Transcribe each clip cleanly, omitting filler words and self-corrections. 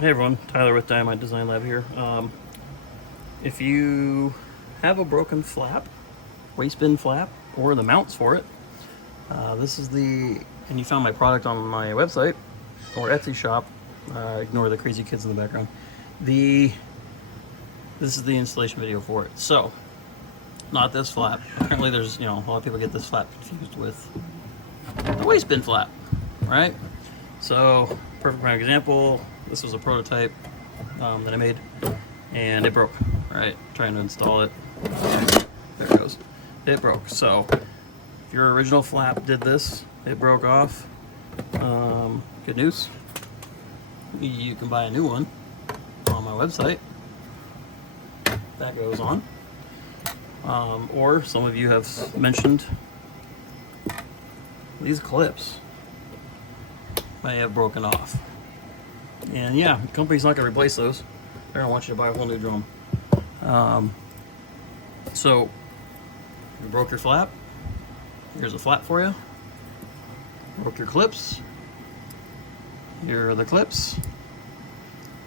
Hey everyone, Tyler with Dynamite Design Lab here. If you have a broken flap, waste bin flap, or the mounts for it, and you found my product on my website or Etsy shop, ignore the crazy kids in the background. This is the installation video for it. So, not this flap. Apparently there's, a lot of people get this flap confused with the waste bin flap, right? So, perfect prime example, this was a prototype that I made, and it broke, right? Trying to install it. There it goes. It broke. So, if your original flap did this, it broke off, good news. You can buy a new one on my website. That goes on. Or some of you have mentioned these clips may have broken off. And yeah, the company's not going to replace those. They're going to want you to buy a whole new drum. So, you broke your flap. Here's a flap for you. Broke your clips. Here are the clips.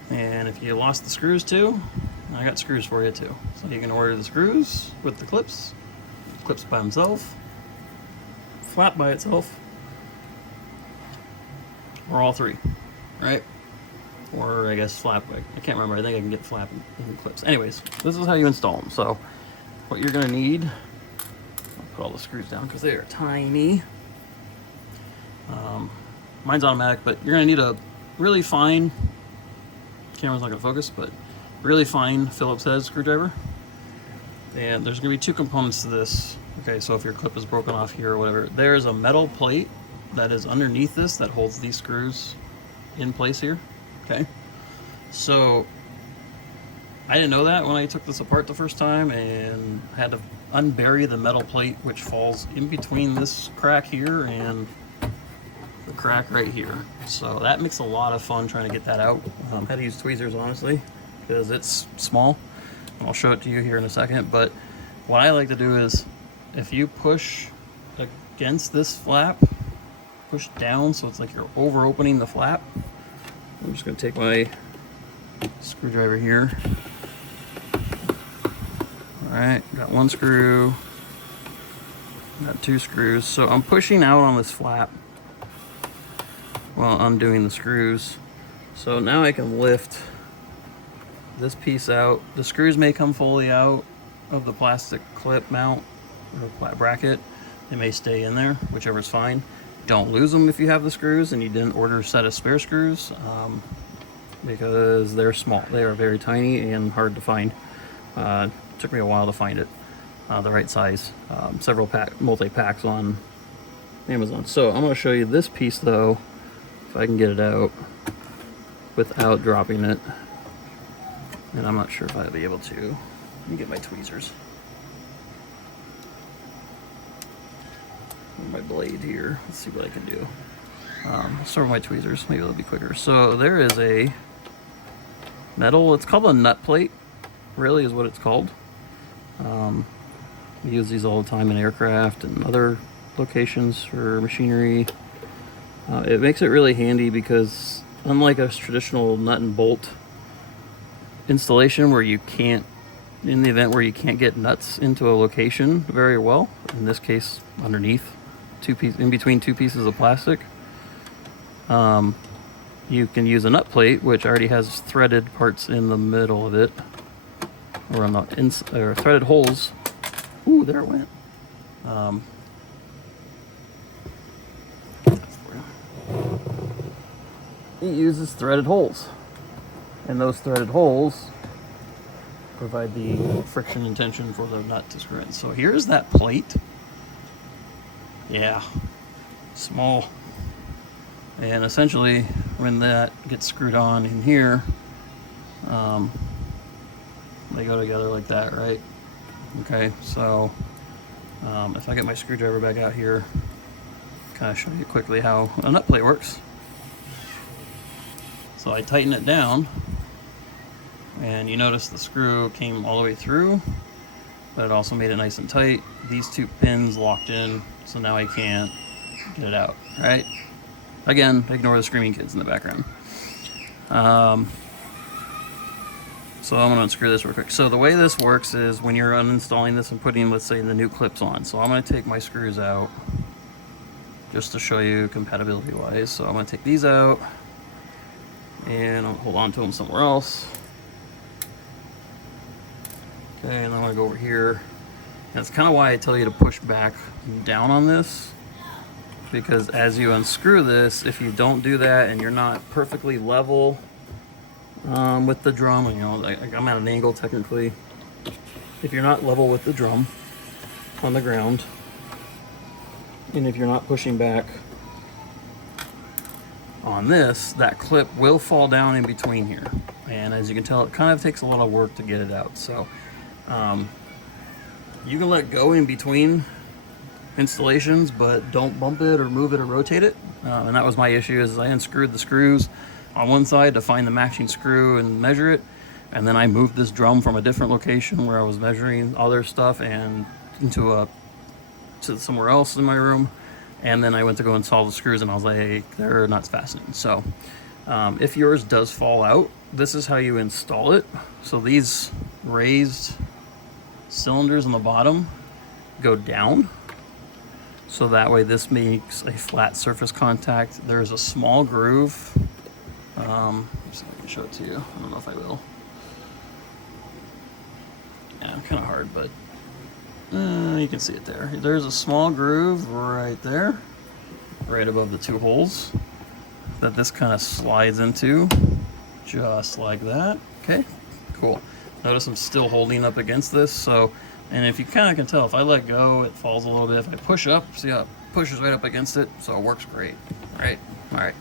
And if you lost the screws too, I got screws for you too. So you can order the screws with the clips by themselves, flap by itself, or all three, right? Or I guess flap, I can't remember, I think I can get flap and clips. Anyways, this is how you install them. So what you're gonna need, I'll put all the screws down because they are tiny. Mine's automatic, but you're gonna need a really fine, camera's not gonna focus, but really fine Phillips head screwdriver. And there's gonna be two components to this. Okay, so if your clip is broken off here or whatever, there's a metal plate that is underneath this that holds these screws in place here. Okay, so I didn't know that when I took this apart the first time, and had to unbury the metal plate, which falls in between this crack here and the crack right here. So that makes a lot of fun trying to get that out. Had to use tweezers, honestly, because it's small. I'll show it to you here in a second, but what I like to do is, if you push against this flap, push down so it's like you're over opening the flap. I'm just going to take my screwdriver here. Alright, got one screw, got two screws. So I'm pushing out on this flap while undoing the screws. So now I can lift this piece out. The screws may come fully out of the plastic clip mount or bracket. They may stay in there, whichever's fine. Don't lose them if you have the screws and you didn't order a set of spare screws, because they're small. They are very tiny and hard to find. Took me a while to find it, the right size. Several multi-packs on Amazon. So I'm going to show you this piece though, if I can get it out without dropping it. And I'm not sure if I'll be able to. Let me get my tweezers. My blade here. Let's see what I can do. Start with my tweezers. Maybe it'll be quicker. So there is a metal. It's called a nut plate. Really is what it's called. We use these all the time in aircraft and other locations for machinery. It makes it really handy because, unlike a traditional nut and bolt installation where you can't, in the event where you can't get nuts into a location very well, in this case underneath in between two pieces of plastic, you can use a nut plate which already has threaded parts in the middle of it, or on the or threaded holes. Ooh, there it went. It uses threaded holes, and those threaded holes provide the friction and tension for the nut to screw in. So here's that plate. Yeah, small. And essentially, when that gets screwed on in here, they go together like that, right? Okay, so if I get my screwdriver back out here, kind of show you quickly how a nut plate works. So I tighten it down, and you notice the screw came all the way through, but it also made it nice and tight. These two pins locked in, so now I can't get it out, right? Again, ignore the screaming kids in the background. So I'm going to unscrew this real quick. So the way this works is when you're uninstalling this and putting, let's say, the new clips on. So I'm going to take my screws out just to show you compatibility wise. So I'm going to take these out and I'll hold on to them somewhere else. Okay, and I'm going to go over here. And that's kind of why I tell you to push back down on this, because as you unscrew this, if you don't do that and you're not perfectly level with the drum, you know, I'm at an angle technically. If you're not level with the drum on the ground, and if you're not pushing back on this, that clip will fall down in between here. And as you can tell, it kind of takes a lot of work to get it out. So you can let go in between installations, but don't bump it or move it or rotate it. And that was my issue, is I unscrewed the screws on one side to find the matching screw and measure it, and then I moved this drum from a different location where I was measuring other stuff and to somewhere else in my room, and then I went to go install the screws and I was like, hey, they're not fastening. So if yours does fall out, this is how you install it. So these raised cylinders on the bottom go down, so that way this makes a flat surface contact. There's a small groove. Let's see if I can show it to you. I don't know if I will. Yeah, kind of hard, but you can see it there. There's a small groove right there, right above the two holes, that this kind of slides into, just like that. Okay, cool. Notice I'm still holding up against this, so, and if you kind of can tell, if I let go, it falls a little bit. If I push up, see how it pushes right up against it, so it works great. All right.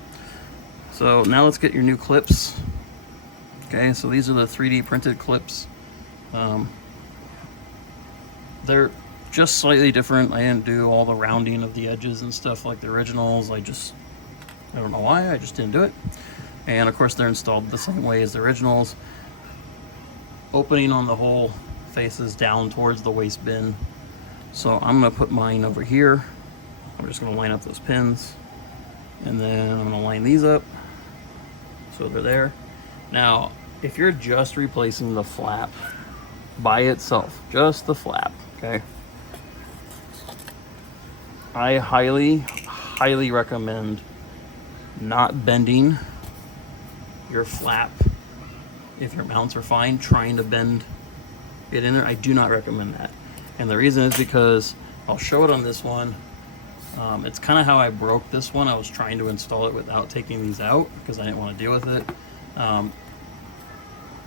So now let's get your new clips. Okay, so these are the 3D printed clips. They're just slightly different. I didn't do all the rounding of the edges and stuff like the originals. I don't know why, I just didn't do it. And of course they're installed the same way as the originals. Opening on the hole faces down towards the waste bin. So I'm gonna put mine over here. I'm just gonna line up those pins, and then I'm gonna line these up so they're there. Now, if you're just replacing the flap by itself, just the flap, okay, I highly recommend not bending your flap if your mounts are fine. Trying to bend it in there, I do not recommend that. And the reason is because I'll show it on this one. It's kind of how I broke this one. I was trying to install it without taking these out because I didn't want to deal with it.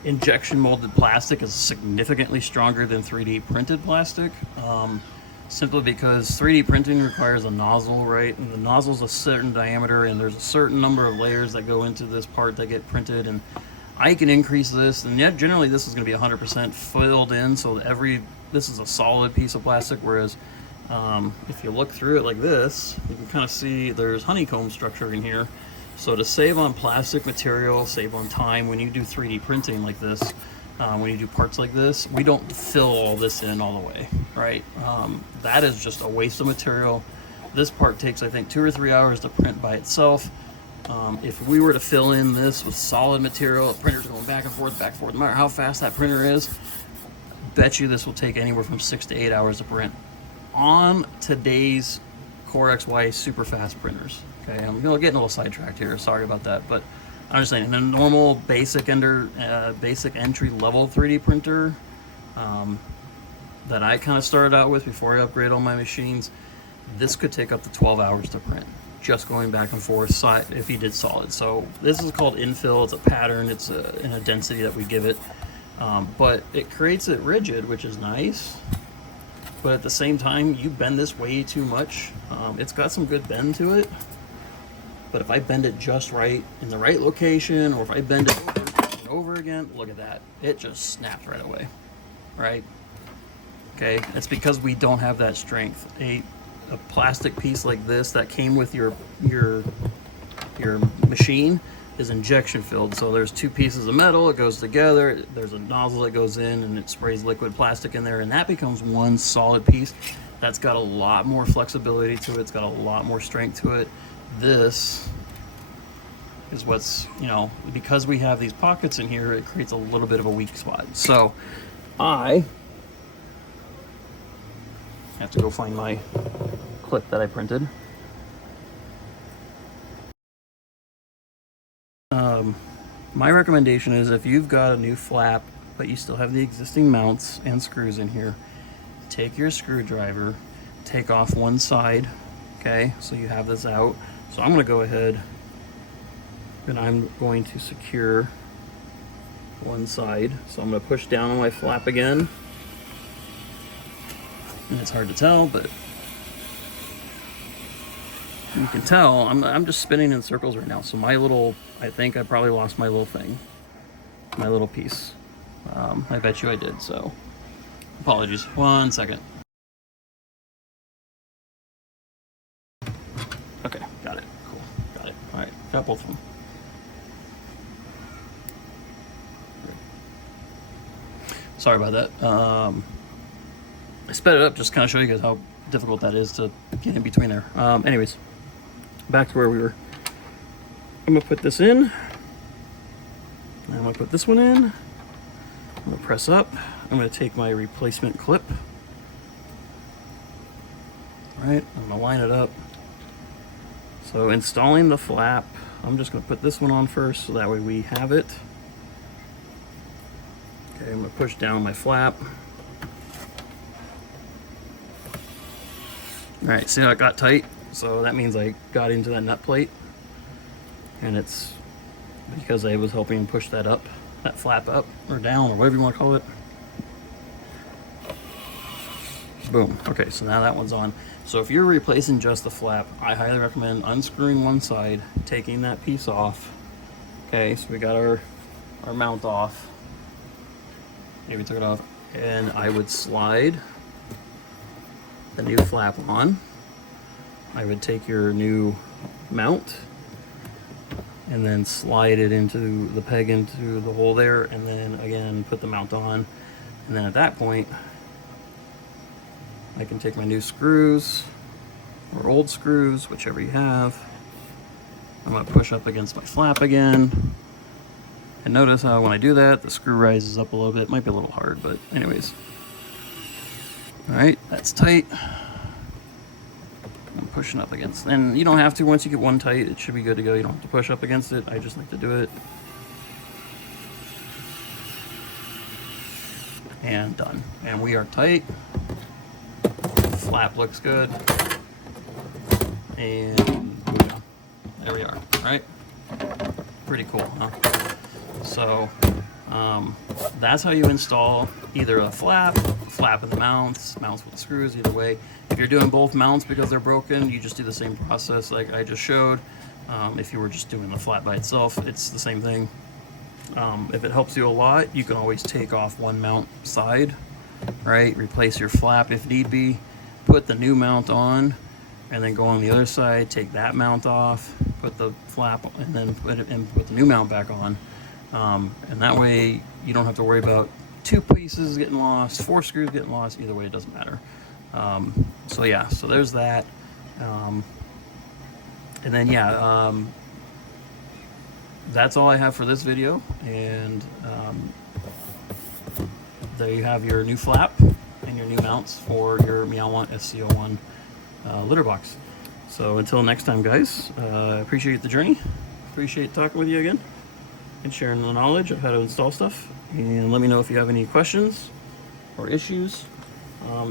Injection molded plastic is significantly stronger than 3D printed plastic, simply because 3D printing requires a nozzle, right? And the nozzle's a certain diameter, and there's a certain number of layers that go into this part that get printed, and I can increase this, and yet generally this is going to be 100% filled in, so this is a solid piece of plastic, whereas if you look through it like this, you can kind of see there's honeycomb structure in here. So to save on plastic material, save on time, when you do 3D printing like this, when you do parts like this, we don't fill all this in all the way, right? That is just a waste of material. This part takes, I think, 2 or 3 hours to print by itself. If we were to fill in this with solid material, the printer's going back and forth, no matter how fast that printer is, bet you this will take anywhere from 6 to 8 hours to print on today's Core XY super fast printers. Okay, I'm getting a little sidetracked here, sorry about that, but I'm just saying, in a normal basic entry level 3D printer that I kind of started out with before I upgraded all my machines, this could take up to 12 hours to print, just going back and forth if you did solid. So this is called infill. It's a pattern, it's in a density that we give it, but it creates it rigid, which is nice. But at the same time, you bend this way too much. It's got some good bend to it, but if I bend it just right in the right location, or if I bend it over and over again, look at that, it just snaps right away, right? Okay, it's because we don't have that strength. A plastic piece like this that came with your machine is injection filled. So there's 2 pieces of metal, it goes together, there's a nozzle that goes in and it sprays liquid plastic in there, and that becomes one solid piece that's got a lot more flexibility to it, it's got a lot more strength to it. This is what's, you know, because we have these pockets in here, it creates a little bit of a weak spot. So I have to go find my clip that I printed. My recommendation is if you've got a new flap, but you still have the existing mounts and screws in here, take your screwdriver, take off one side, okay, so you have this out. So I'm gonna go ahead and I'm going to secure one side. So I'm gonna push down on my flap again. And it's hard to tell, but you can tell I'm just spinning in circles right now. So my little, I think I probably lost my little thing, my little piece. I bet you I did, so apologies. 1 second. Okay, got it. Cool, got it. All right, got both of them. Sorry about that. I sped it up just to kind of show you guys how difficult that is to get in between there. Anyways, back to where we were. I'm gonna put this in. I'm gonna put this one in. I'm gonna press up. I'm gonna take my replacement clip. All right, I'm gonna line it up. So installing the flap, I'm just gonna put this one on first so that way we have it. Okay, I'm gonna push down my flap. All right, see how it got tight? So that means I got into that nut plate, and it's because I was helping push that up, that flap up or down or whatever you want to call it. Boom. Okay, so now that one's on. So if you're replacing just the flap, I highly recommend unscrewing one side, taking that piece off. Okay, so we got our mount off. Maybe took it off, and I would slide the new flap on. I would take your new mount and then slide it into the peg into the hole there, and then again put the mount on. And then at that point I can take my new screws or old screws, whichever you have. I'm going to push up against my flap again, and notice how when I do that the screw rises up a little bit. It might be a little hard, but anyways. All right, that's tight. I'm pushing up against, and you don't have to. Once you get one tight, it should be good to go. You don't have to push up against it. I just like to do it. And done. And we are tight. Flap looks good. And there we are, right? Pretty cool, huh? So that's how you install either a flap in the mounts with the screws, either way. If you're doing both mounts because they're broken, you just do the same process like I just showed. If you were just doing the flap by itself, it's the same thing. If it helps you a lot, you can always take off one mount side, right? Replace your flap if need be, put the new mount on, and then go on the other side, take that mount off, put the flap, and then put the new mount back on. And that way you don't have to worry about 2 pieces getting lost, 4 screws getting lost. Either way, it doesn't matter. So yeah, so there's that. And then yeah, that's all I have for this video. And there you have your new flap and your new mounts for your Meowant SC-01 litter box. So until next time, guys, appreciate the journey. Appreciate talking with you again and sharing the knowledge of how to install stuff. And let me know if you have any questions or issues,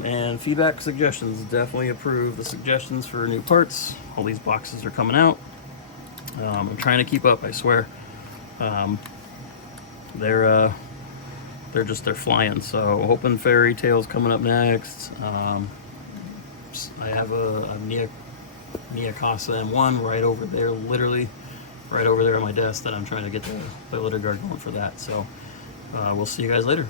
and feedback, suggestions. Definitely approve the suggestions for new parts. All these boxes are coming out. I'm trying to keep up, I swear. They're flying. So hoping Fairy Tale's coming up next. I have a Nia Casa M1 right over there, literally right over there on my desk, that I'm trying to get the litter guard going for that. So we'll see you guys later.